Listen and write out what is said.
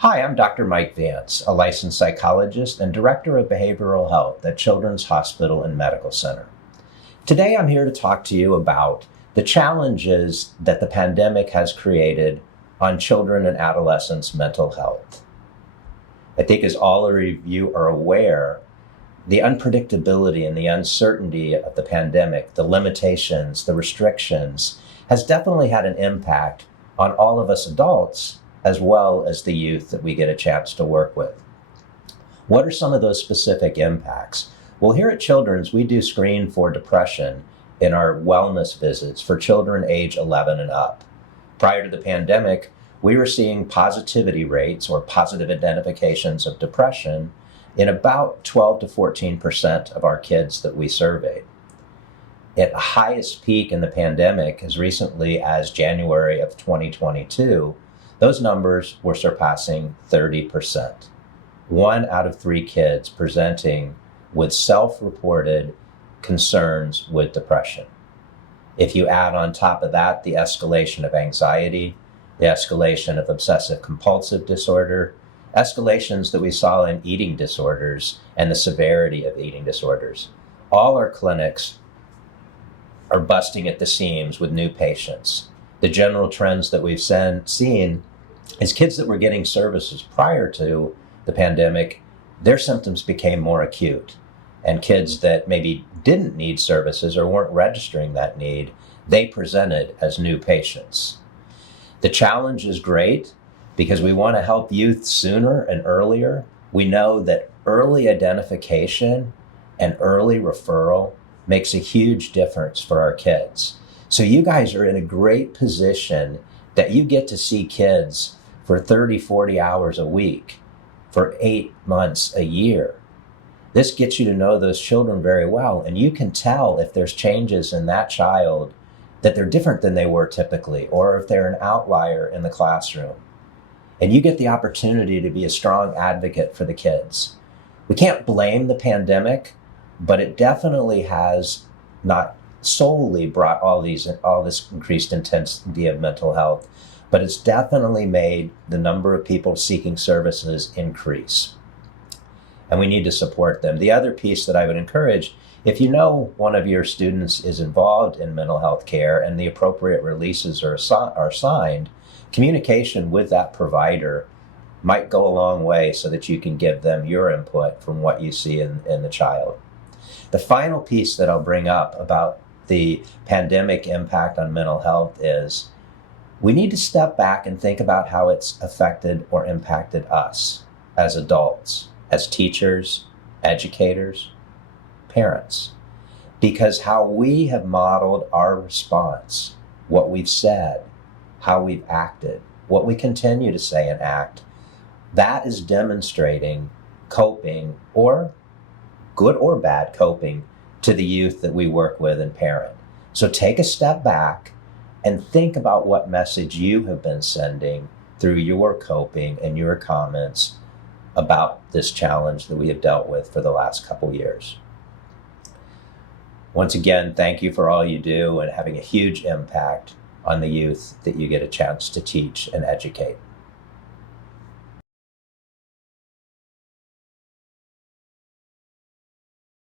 Hi, I'm Dr. Mike Vance, a licensed psychologist and director of behavioral health at Children's Hospital and Medical Center. Today I'm here to talk to you about the challenges that the pandemic has created on children and adolescents' mental health. I think as all of you are aware, the unpredictability and the uncertainty of the pandemic, the limitations, the restrictions, has definitely had an impact on all of us adults as well as the youth that we get a chance to work with. What are some of those specific impacts? Well, here at Children's, we do screen for depression in our wellness visits for children age 11 and up. Prior to the pandemic, we were seeing positivity rates or positive identifications of depression in about 12 to 14% of our kids that we surveyed. At the highest peak in the pandemic, as recently as January of 2022, those numbers were surpassing 30%. 1 out of 3 kids presenting with self-reported concerns with depression. If you add on top of that the escalation of anxiety, the escalation of obsessive compulsive disorder, escalations that we saw in eating disorders, and the severity of eating disorders, all our clinics are busting at the seams with new patients. The general trends that we've seen is kids that were getting services prior to the pandemic, their symptoms became more acute. And kids that maybe didn't need services or weren't registering that need, they presented as new patients. The challenge is great because we want to help youth sooner and earlier. We know that early identification and early referral makes a huge difference for our kids. So you guys are in a great position that you get to see kids for 30, 40 hours a week, for 8 months a year. This gets you to know those children very well, and you can tell if there's changes in that child that they're different than they were typically, or if they're an outlier in the classroom. And you get the opportunity to be a strong advocate for the kids. We can't blame the pandemic, but it definitely has not solely brought all this increased intensity of mental health, but it's definitely made the number of people seeking services increase. And we need to support them. The other piece that I would encourage, if you know one of your students is involved in mental health care and the appropriate releases are signed, communication with that provider might go a long way so that you can give them your input from what you see in the child. The final piece that I'll bring up about the pandemic impact on mental health is we need to step back and think about how it's affected or impacted us as adults, as teachers, educators, parents, because how we have modeled our response, what we've said, how we've acted, what we continue to say and act, that is demonstrating coping, or good or bad coping, to the youth that we work with and parent. So take a step back and think about what message you have been sending through your coping and your comments about this challenge that we have dealt with for the last couple years. Once again, thank you for all you do and having a huge impact on the youth that you get a chance to teach and educate.